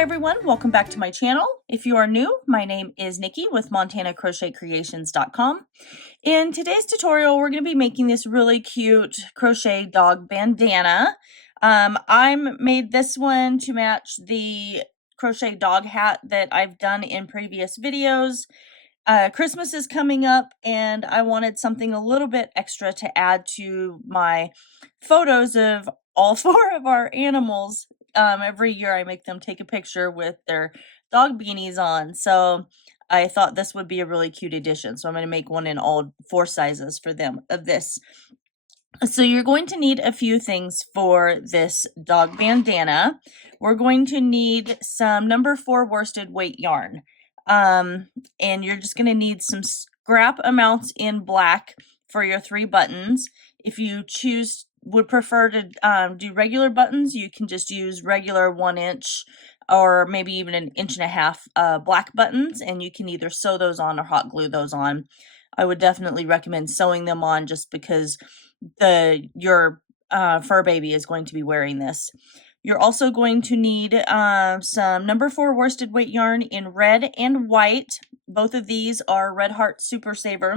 Hi everyone, welcome back to my channel. If you are new, my name is Nikki with MontanaCrochetCreations.com. In today's tutorial, we're going to be making this really cute crochet dog bandana. I made this one to match the crochet dog hat that I've done in previous videos. Christmas is coming up and I wanted something a little bit extra to add to my photos of all four of our animals. Every year I make them take a picture with their dog beanies on, so I thought this would be a really cute addition. So I'm going to make one in all four sizes for them of this. So you're going to need a few things for this dog bandana. We're going to need some number 4 worsted weight yarn. And you're just going to need some scrap amounts in black for your 3 buttons. If you would prefer to do regular buttons, you can just use regular 1-inch or maybe even an 1.5 inch black buttons, and you can either sew those on or hot glue those on. I would definitely recommend sewing them on just because your fur baby is going to be wearing this. You're also going to need some number 4 worsted weight yarn in red and white. Both of these are Red Heart Super Saver.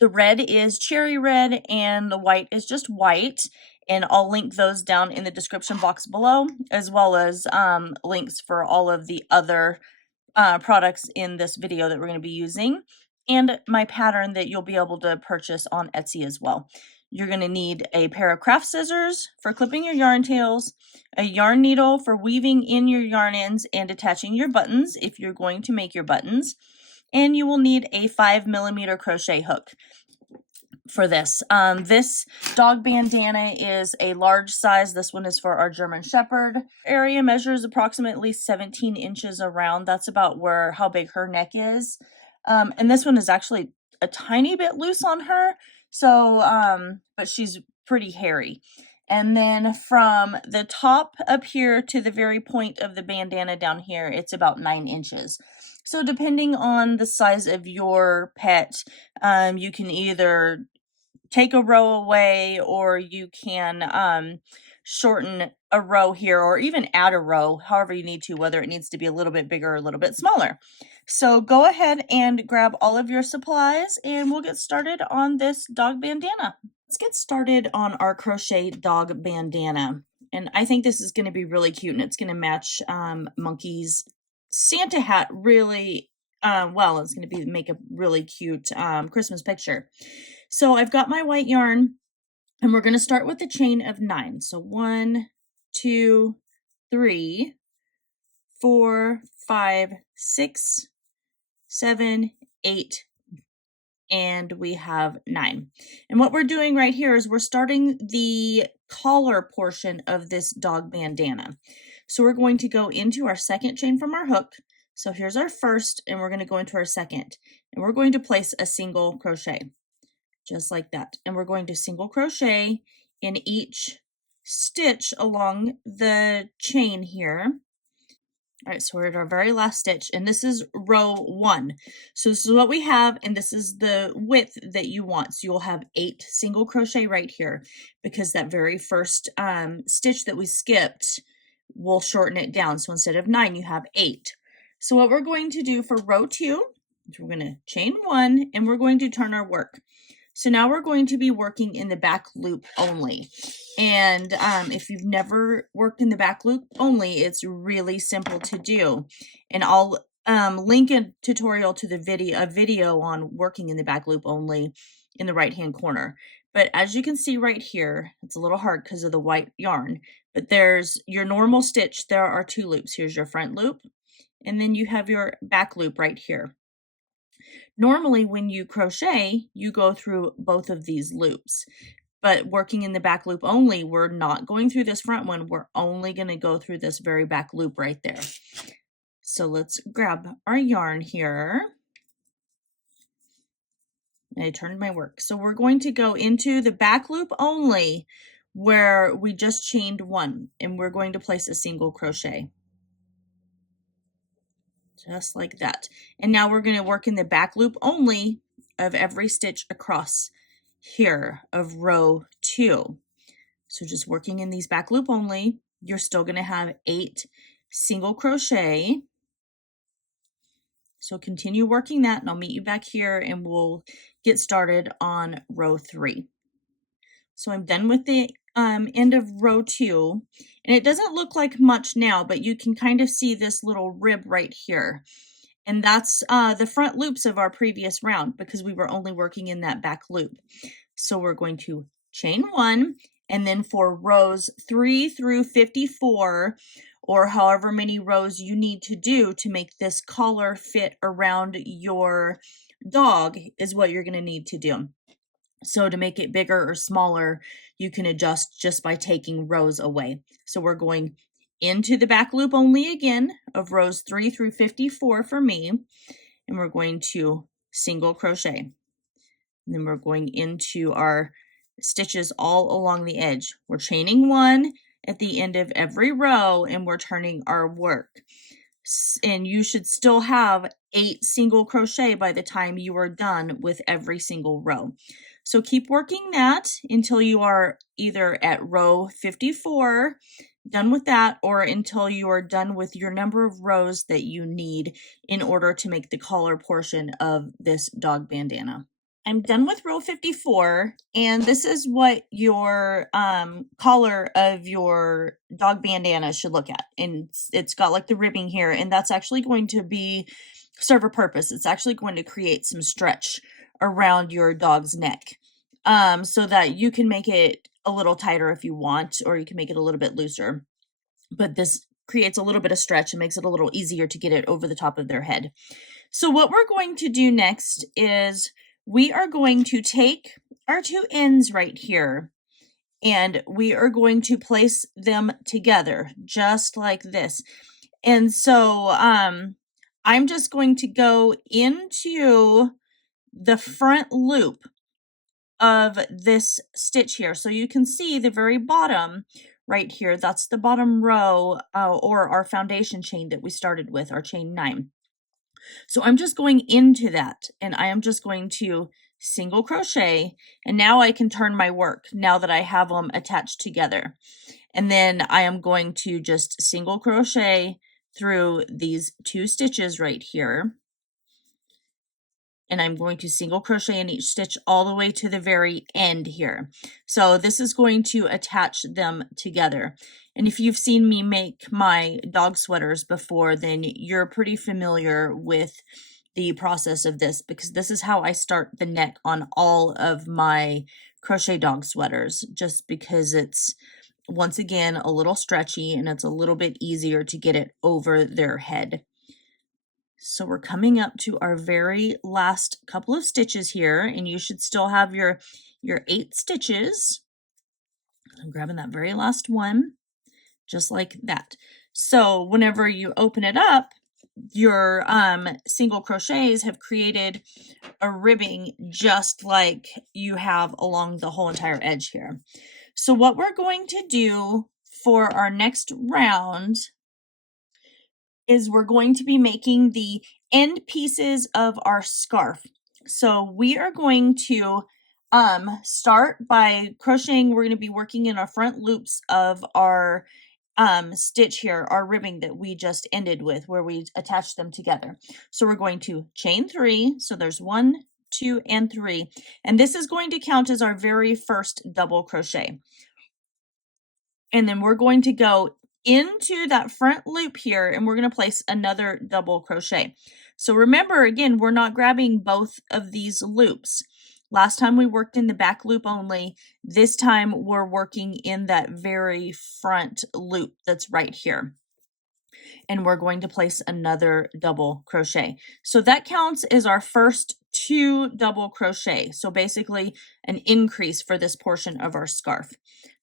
The red is cherry red and the white is just white, and I'll link those down in the description box below, as well as links for all of the other products in this video that we're going to be using, and my pattern that you'll be able to purchase on Etsy as well. You're going to need a pair of craft scissors for clipping your yarn tails, a yarn needle for weaving in your yarn ends and attaching your buttons if you're going to make your buttons, and you will need a 5mm crochet hook for this. This dog bandana is a large size. This one is for our German Shepherd. Area measures approximately 17 inches around. That's about how big her neck is. And this one is actually a tiny bit loose on her, so but she's pretty hairy. And then from the top up here to the very point of the bandana down here, it's about 9 inches. So depending on the size of your pet, you can either take a row away, or you can shorten a row here, or even add a row, however you need to, whether it needs to be a little bit bigger or a little bit smaller. So go ahead and grab all of your supplies and we'll get started on this dog bandana. Let's get started on our crochet dog bandana. And I think this is going to be really cute, and it's going to match Monkey's Santa hat really well. It's going to make a really cute Christmas picture. So I've got my white yarn, and we're going to start with a chain of 9. So 1, 2, 3, 4, 5, 6, 7, 8, and we have 9. And what we're doing right here is we're starting the collar portion of this dog bandana. So we're going to go into our second chain from our hook. So here's our first, and we're going to go into our second, and we're going to place a single crochet just like that. And we're going to single crochet in each stitch along the chain here. All right, so we're at our very last stitch, and this is row 1. So this is what we have, and this is the width that you want. So you'll have 8 single crochet right here, because that very first stitch that we skipped will shorten it down. So instead of 9, you have 8. So what we're going to do for row 2 is we're going to chain 1, and we're going to turn our work. So now we're going to be working in the back loop only. And if you've never worked in the back loop only, it's really simple to do. And I'll link a tutorial to a video on working in the back loop only in the right hand corner. But as you can see right here, it's a little hard because of the white yarn, but there's your normal stitch. There are 2 loops. Here's your front loop, and then you have your back loop right here. Normally when you crochet, you go through both of these loops, but working in the back loop only, we're not going through this front one. We're only going to go through this very back loop right there. So let's grab our yarn here. I turned my work. So we're going to go into the back loop only where we just chained 1, and we're going to place a single crochet. Just like that. And now we're going to work in the back loop only of every stitch across here of row 2. So just working in these back loop only, you're still going to have 8 single crochet. So continue working that, and I'll meet you back here and we'll get started on row 3. So I'm done with the end of row 2, and it doesn't look like much now, but you can kind of see this little rib right here. And that's the front loops of our previous round because we were only working in that back loop. So we're going to chain 1, and then for rows 3 through 54, or however many rows you need to do to make this collar fit around your dog is what you're going to need to do. So to make it bigger or smaller, you can adjust just by taking rows away. So we're going into the back loop only again of rows 3 through 54 for me, and we're going to single crochet. And then we're going into our stitches all along the edge. We're chaining 1 at the end of every row, and we're turning our work. And you should still have 8 single crochet by the time you are done with every single row. So keep working that until you are either at row 54, done with that, or until you are done with your number of rows that you need in order to make the collar portion of this dog bandana. I'm done with row 54, and this is what your collar of your dog bandana should look at. And it's got like the ribbing here, and that's actually going to serve a purpose. It's actually going to create some stretch around your dog's neck, so that you can make it a little tighter if you want, or you can make it a little bit looser. But this creates a little bit of stretch and makes it a little easier to get it over the top of their head. So what we're going to do next is we are going to take our 2 ends right here, and we are going to place them together just like this. And so I'm just going to go into the front loop of this stitch here. So you can see the very bottom right here, that's the bottom row or our foundation chain that we started with, our chain 9. So I'm just going into that, and I am just going to single crochet, and now I can turn my work now that I have them attached together. And then I am going to just single crochet through these 2 stitches right here, and I'm going to single crochet in each stitch all the way to the very end here. So this is going to attach them together. And if you've seen me make my dog sweaters before, then you're pretty familiar with the process of this, because this is how I start the neck on all of my crochet dog sweaters, just because it's, once again, a little stretchy and it's a little bit easier to get it over their head. So we're coming up to our very last couple of stitches here, and you should still have your 8 stitches. I'm grabbing that very last one, just like that. So whenever you open it up, your single crochets have created a ribbing just like you have along the whole entire edge here. So what we're going to do for our next round is we're going to be making the end pieces of our scarf. So we are going to start by crocheting. We're going to be working in our front loops of our stitch here, our ribbing that we just ended with, where we attached them together. So we're going to chain 3. So there's 1, 2, and 3, and this is going to count as our very first double crochet. And then we're going to go into that front loop here, and we're going to place another double crochet. So remember, again, we're not grabbing both of these loops. Last time we worked in the back loop only. This time we're working in that very front loop that's right here. And we're going to place another double crochet. So that counts as our first 2 double crochet. So basically an increase for this portion of our scarf.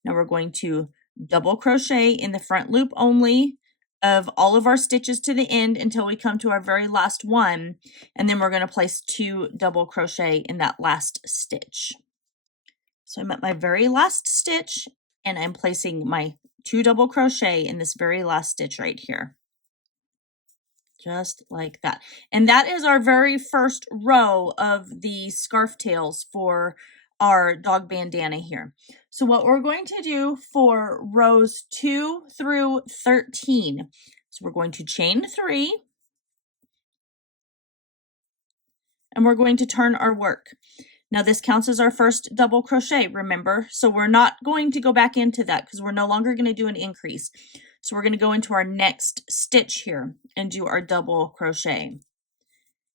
Now we're going to double crochet in the front loop only of all of our stitches to the end until we come to our very last one, and then we're going to place 2 double crochet in that last stitch. So I'm at my very last stitch, and I'm placing my 2 double crochet in this very last stitch right here, just like that. And that is our very first row of the scarf tails for our dog bandana here. So what we're going to do for rows 2 through 13, So we're going to chain 3, and we're going to turn our work. Now this counts as our first double crochet, remember? So we're not going to go back into that because we're no longer going to do an increase. So we're going to go into our next stitch here and do our double crochet.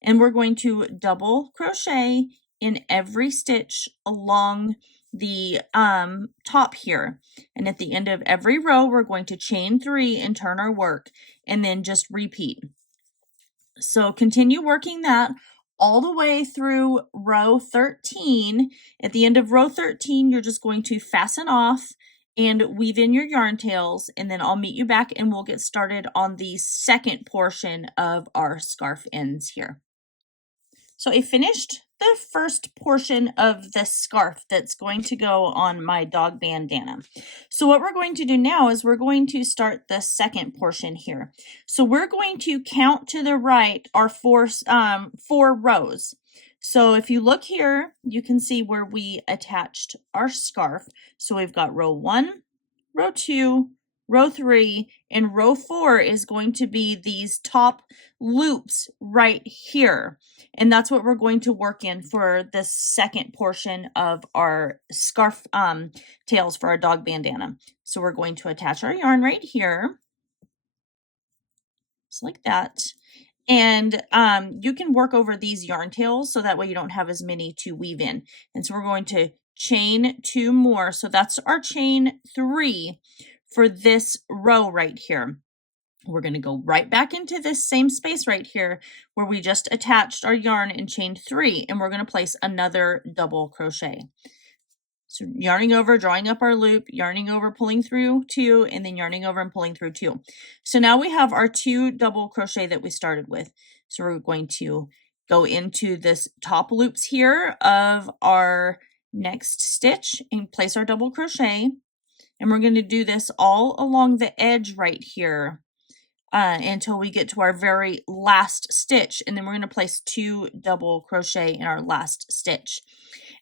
And we're going to double crochet in every stitch along the top here. And at the end of every row, we're going to chain 3 and turn our work, and then just repeat. So continue working that all the way through row 13. At the end of row 13, you're just going to fasten off and weave in your yarn tails, and then I'll meet you back and we'll get started on the second portion of our scarf ends here. So I finished the first portion of the scarf that's going to go on my dog bandana. So what we're going to do now is we're going to start the second portion here. So we're going to count to the right our four rows. So if you look here, you can see where we attached our scarf. So we've got row 1, row 2, row 3, and row 4 is going to be these top loops right here. And that's what we're going to work in for the second portion of our scarf tails for our dog bandana. So we're going to attach our yarn right here, just like that. And you can work over these yarn tails so that way you don't have as many to weave in. And so we're going to chain 2 more. So that's our chain 3 for this row right here. We're going to go right back into this same space right here where we just attached our yarn and chained 3, and we're going to place another double crochet. So yarning over, drawing up our loop, yarning over, pulling through 2, and then yarning over and pulling through 2. So now we have our 2 double crochet that we started with. So we're going to go into this top loops here of our next stitch and place our double crochet. And we're going to do this all along the edge right here until we get to our very last stitch. And then we're going to place 2 double crochet in our last stitch.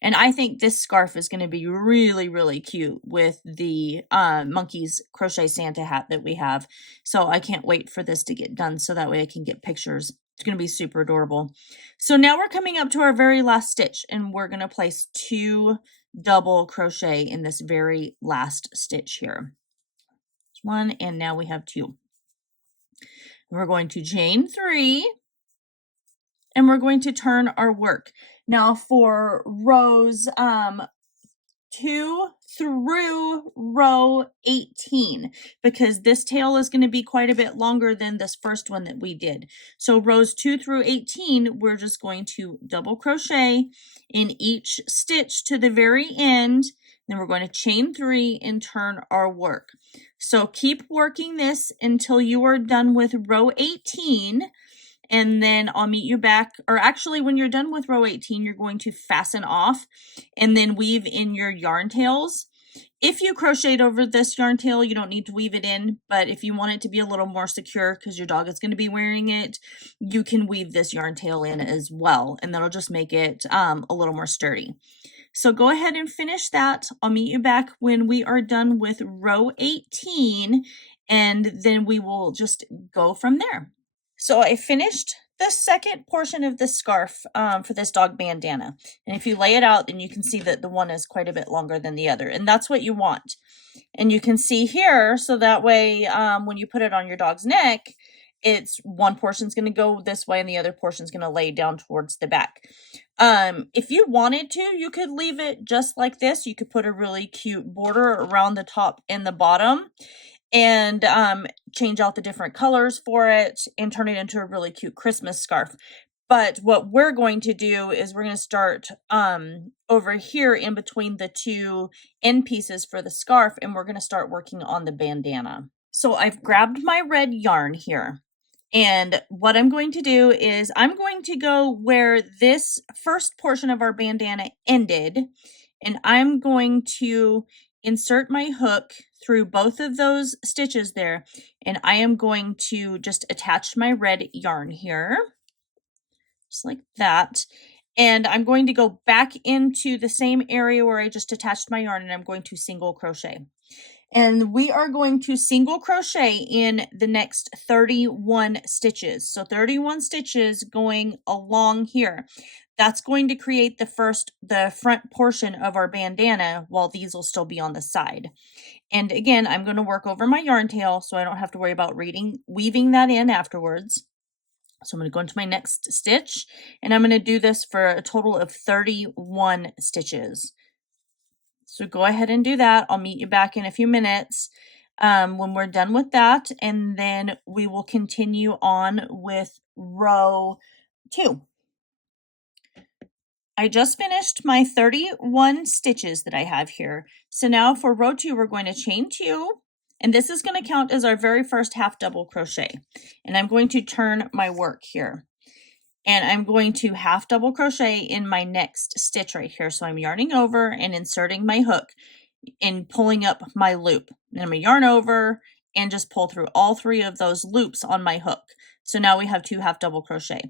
And I think this scarf is going to be really, really cute with the Monkey's Crochet Santa hat that we have. So I can't wait for this to get done so that way I can get pictures. It's going to be super adorable. So now we're coming up to our very last stitch, and we're going to place 2 double crochet in this very last stitch here. 1, and now we have 2. We're going to chain 3, and we're going to turn our work. Now for rows 2 through row 18, because this tail is going to be quite a bit longer than this first one that we did. So rows 2 through 18, we're just going to double crochet in each stitch to the very end. Then we're going to chain 3 and turn our work. So keep working this until you are done with row 18. And then I'll meet you back, or actually when you're done with row 18, you're going to fasten off and then weave in your yarn tails. If you crocheted over this yarn tail, you don't need to weave it in, but if you want it to be a little more secure because your dog is going to be wearing it, you can weave this yarn tail in as well, and that'll just make it a little more sturdy. So go ahead and finish that. I'll meet you back when we are done with row 18, and then we will just go from there. So I finished the second portion of the scarf for this dog bandana. And if you lay it out, then you can see that the one is quite a bit longer than the other. And that's what you want. And you can see here, so that way when you put it on your dog's neck, it's one portion's going to go this way and the other portion's going to lay down towards the back. If you wanted to, you could leave it just like this. You could put a really cute border around the top and the bottom, and change out the different colors for it and turn it into a really cute Christmas scarf. But what we're going to do is we're going to start over here in between the 2 end pieces for the scarf, and we're going to start working on the bandana. So I've grabbed my red yarn here, and what I'm going to do is I'm going to go where this first portion of our bandana ended, and I'm going to insert my hook through both of those stitches there, and I am going to just attach my red yarn here, just like that. And I'm going to go back into the same area where I just attached my yarn, and I'm going to single crochet. And we are going to single crochet in the next 31 stitches. So 31 stitches going along here. That's going to create the front portion of our bandana, while these will still be on the side. And again, I'm going to work over my yarn tail so I don't have to worry about weaving that in afterwards. So I'm going to go into my next stitch, and I'm going to do this for a total of 31 stitches. So go ahead and do that. I'll meet you back in a few minutes when we're done with that, and then we will continue on with row 2. I just finished my 31 stitches that I have here. So now for row 2, we're going to chain 2, and this is going to count as our very first half double crochet. And I'm going to turn my work here. And I'm going to half double crochet in my next stitch right here. So I'm yarning over and inserting my hook and pulling up my loop. And I'm going to yarn over and just pull through all 3 of those loops on my hook. So now we have 2 half double crochet.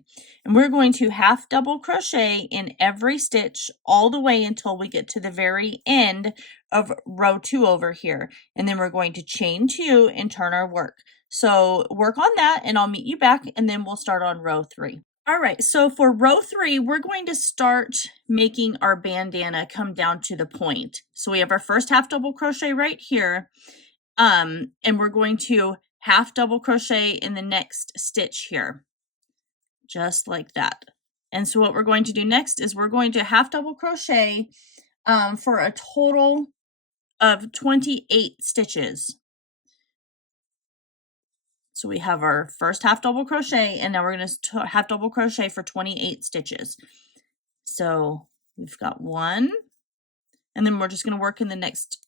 And we're going to half double crochet in every stitch all the way until we get to the very end of row 2 over here. And then we're going to chain 2 and turn our work. So work on that, and I'll meet you back, and then we'll start on row 3. All right, so for row 3, we're going to start making our bandana come down to the point. So we have our first half double crochet right here, and we're going to half double crochet in the next stitch here, just like that. And so what we're going to do next is we're going to half double crochet for a total of 28 stitches. So we have our first half double crochet, and now we're going to half double crochet for 28 stitches. So we've got 1, and then we're just going to work in the next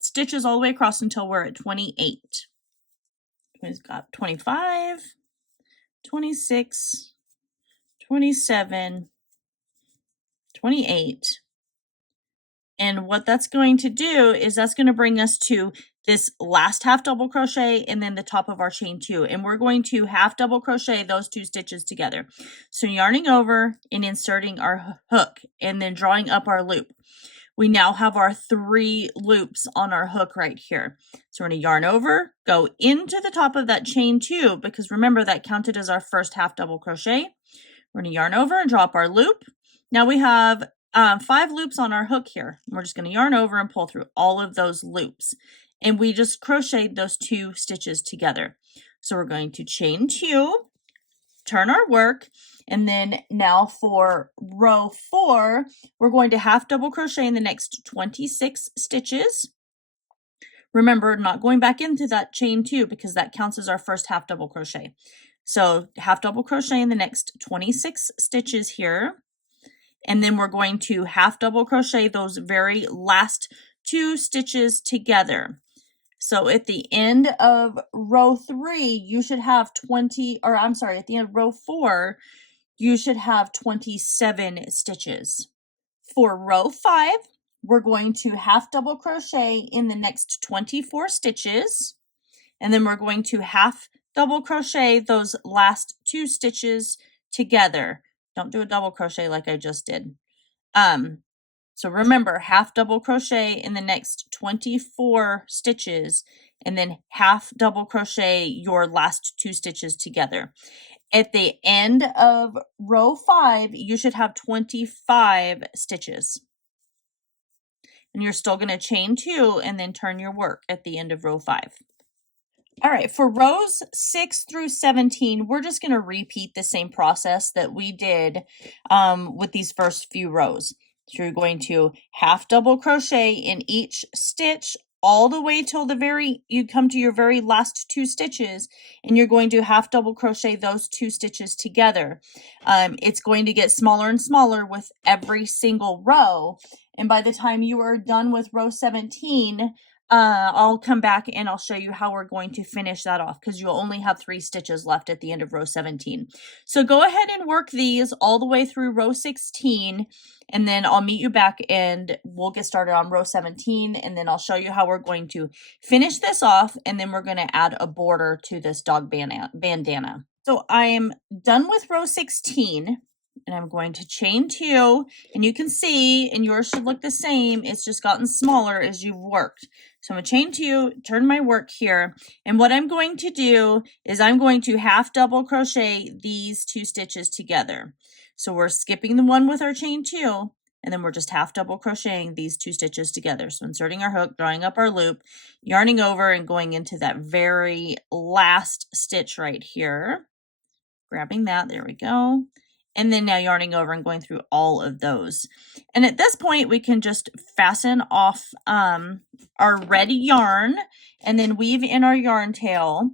stitches all the way across until we're at 28. We've got 25, 26, 27, 28. And what that's going to do is that's going to bring us to this last half double crochet and then the top of our chain 2. And we're going to half double crochet those 2 stitches together. So yarning over and inserting our hook and then drawing up our loop. We now have our 3 loops on our hook right here. So we're going to yarn over, go into the top of that chain 2, because remember that counted as our first half double crochet. We're going to yarn over and drop our loop. Now we have 5 loops on our hook here. We're just going to yarn over and pull through all of those loops. And we just crocheted those 2 stitches together. So we're going to chain 2, turn our work, and then now for row 4, we're going to half double crochet in the next 26 stitches. Remember, not going back into that chain 2 because that counts as our first half double crochet. So half double crochet in the next 26 stitches here. And then we're going to half double crochet those very last 2 stitches together. So at the end of row 3, you should have at the end of row 4, you should have 27 stitches. For row 5, we're going to half double crochet in the next 24 stitches. And then we're going to half double crochet those last 2 stitches together. Don't do a double crochet like I just did. So remember, half double crochet in the next 24 stitches, and then half double crochet your last 2 stitches together. At the end of row 5, you should have 25 stitches. And you're still going to chain 2 and then turn your work at the end of row 5. All right, for rows 6 through 17, we're just going to repeat the same process that we did with these first few rows. So you're going to half double crochet in each stitch all the way till you come to your very last 2 stitches, and you're going to half double crochet those 2 stitches together. It's going to get smaller and smaller with every single row, and by the time you are done with row 17, I'll come back and I'll show you how we're going to finish that off, because you'll only have 3 stitches left at the end of row 17. So go ahead and work these all the way through row 16, and then I'll meet you back and we'll get started on row 17, and then I'll show you how we're going to finish this off, and then we're going to add a border to this dog bandana. So I am done with row 16, and I'm going to chain 2, and you can see, and yours should look the same, it's just gotten smaller as you've worked. So I'm going to chain 2, turn my work here, and what I'm going to do is I'm going to half double crochet these 2 stitches together. So we're skipping the one with our chain 2, and then we're just half double crocheting these 2 stitches together. So inserting our hook, drawing up our loop, yarning over, and going into that very last stitch right here. Grabbing that, there we go. And then now yarning over and going through all of those. And at this point, we can just fasten off our red yarn and then weave in our yarn tail,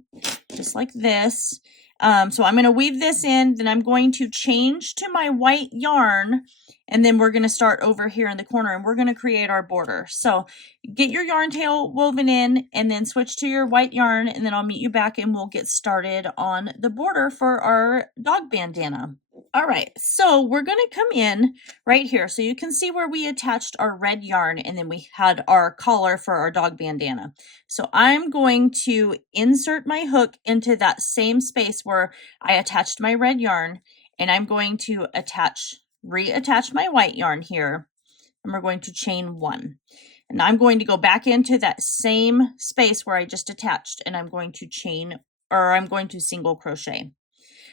just like this. So I'm going to weave this in, then I'm going to change to my white yarn, and then we're going to start over here in the corner and we're going to create our border. So get your yarn tail woven in and then switch to your white yarn, and then I'll meet you back and we'll get started on the border for our dog bandana. All right, so we're going to come in right here. So you can see where we attached our red yarn and then we had our collar for our dog bandana. So I'm going to insert my hook into that same space where I attached my red yarn, and I'm going to reattach my white yarn here, and we're going to chain 1. And I'm going to go back into that same space where I just attached, and I'm going to single crochet.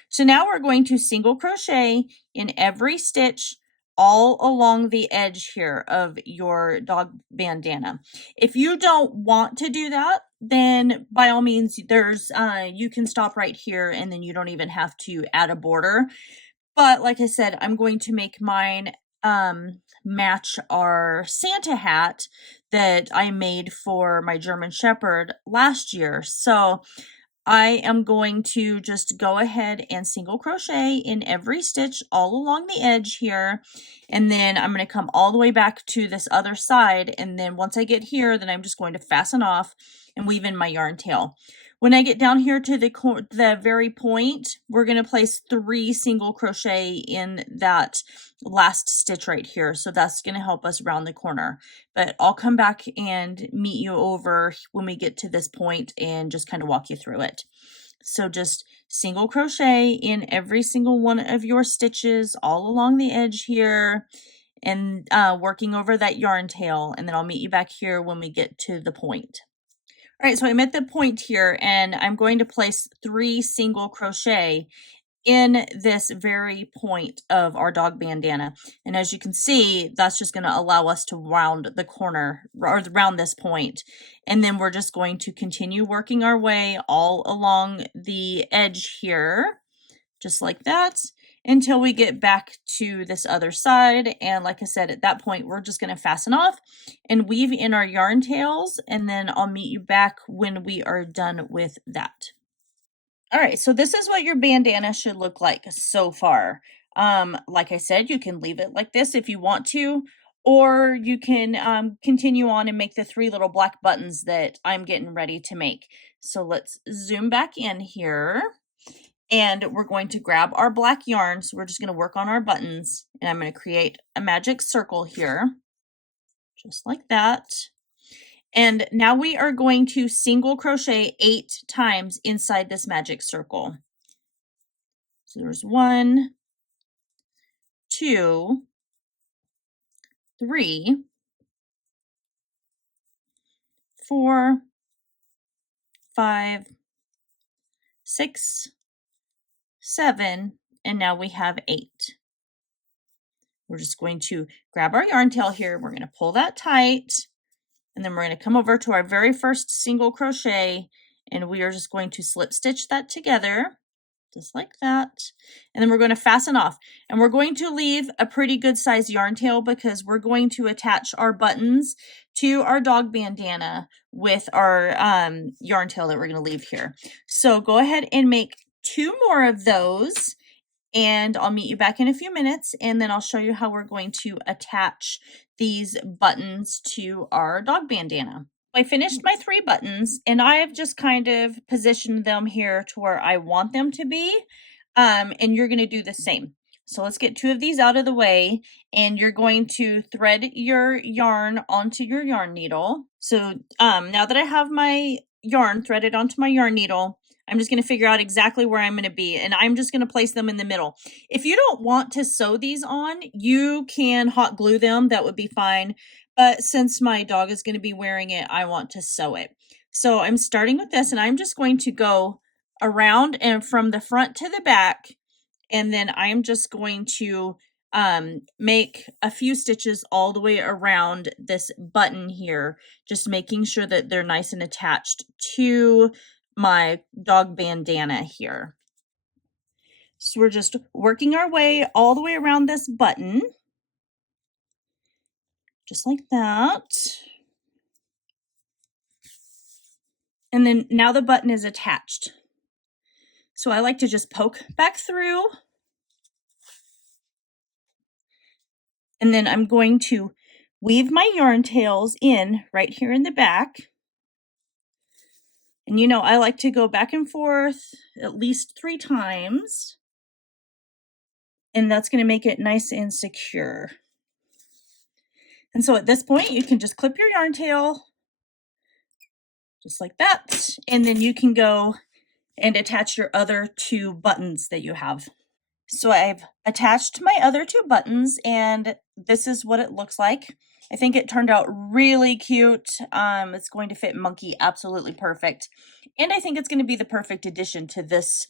So now we're going to single crochet in every stitch all along the edge here of your dog bandana. If you don't want to do that, then by all means, you can stop right here, and then you don't even have to add a border. But like I said, I'm going to make mine match our Santa hat that I made for my German Shepherd last year. So I am going to just go ahead and single crochet in every stitch all along the edge here, and then I'm going to come all the way back to this other side, and then once I get here, then I'm just going to fasten off and weave in my yarn tail. When I get down here to the very point, we're going to place 3 single crochet in that last stitch right here. So that's going to help us round the corner. But I'll come back and meet you over when we get to this point and just kind of walk you through it. So just single crochet in every single one of your stitches all along the edge here, and working over that yarn tail, and then I'll meet you back here when we get to the point. All right, so I'm at the point here, and I'm going to place 3 single crochet in this very point of our dog bandana. And as you can see, that's just going to allow us to round the corner, or round this point. And then we're just going to continue working our way all along the edge here, just like that, until we get back to this other side. And like I said, at that point, we're just going to fasten off and weave in our yarn tails, and then I'll meet you back when we are done with that. All right, so this is what your bandana should look like so far. Like I said, you can leave it like this if you want to, or you can continue on and make the 3 little black buttons that I'm getting ready to make. So let's zoom back in here. And we're going to grab our black yarn. So we're just going to work on our buttons, and I'm going to create a magic circle here, just like that. And now we are going to single crochet 8 times inside this magic circle. So there's 1, 2, 3, 4, 5, 6, 7, and now we have 8. We're just going to grab our yarn tail here. We're going to pull that tight, and then we're going to come over to our very first single crochet, and we are just going to slip stitch that together, just like that. And then we're going to fasten off, and we're going to leave a pretty good size yarn tail because we're going to attach our buttons to our dog bandana with our yarn tail that we're going to leave here. So go ahead and make 2 more of those, and I'll meet you back in a few minutes, and then I'll show you how we're going to attach these buttons to our dog bandana. I finished my 3 buttons, and I've just kind of positioned them here to where I want them to be, and you're going to do the same. So let's get 2 of these out of the way, and you're going to thread your yarn onto your yarn needle. So now that I have my yarn threaded onto my yarn needle, I'm just going to figure out exactly where I'm going to be, and I'm just going to place them in the middle. If you don't want to sew these on, you can hot glue them. That would be fine. But since my dog is going to be wearing it, I want to sew it. So I'm starting with this, and I'm just going to go around and from the front to the back, and then I'm just going to make a few stitches all the way around this button here, just making sure that they're nice and attached to my dog bandana here. So we're just working our way all the way around this button, just like that. And then now the button is attached. So I like to just poke back through. And then I'm going to weave my yarn tails in right here in the back. And you know, I like to go back and forth at least 3 times. And that's going to make it nice and secure. And so at this point, you can just clip your yarn tail just like that. And then you can go and attach your other 2 buttons that you have. So I've attached my other 2 buttons, and this is what it looks like. I think it turned out really cute. It's going to fit Monkey absolutely perfect. And I think it's going to be the perfect addition to this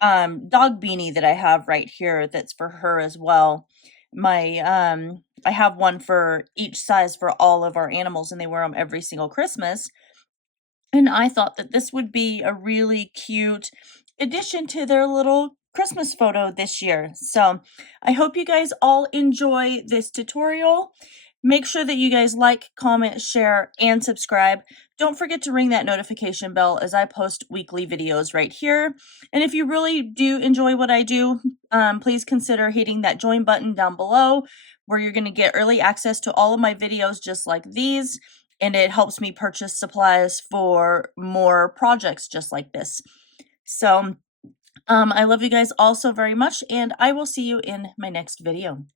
dog beanie that I have right here that's for her as well. I have one for each size for all of our animals, and they wear them every single Christmas. And I thought that this would be a really cute addition to their little Christmas photo this year. So I hope you guys all enjoy this tutorial. Make sure that you guys like, comment, share, and subscribe. Don't forget to ring that notification bell as I post weekly videos right here. And if you really do enjoy what I do, please consider hitting that join button down below, where you're going to get early access to all of my videos just like these. And it helps me purchase supplies for more projects just like this. So I love you guys all so very much, and I will see you in my next video.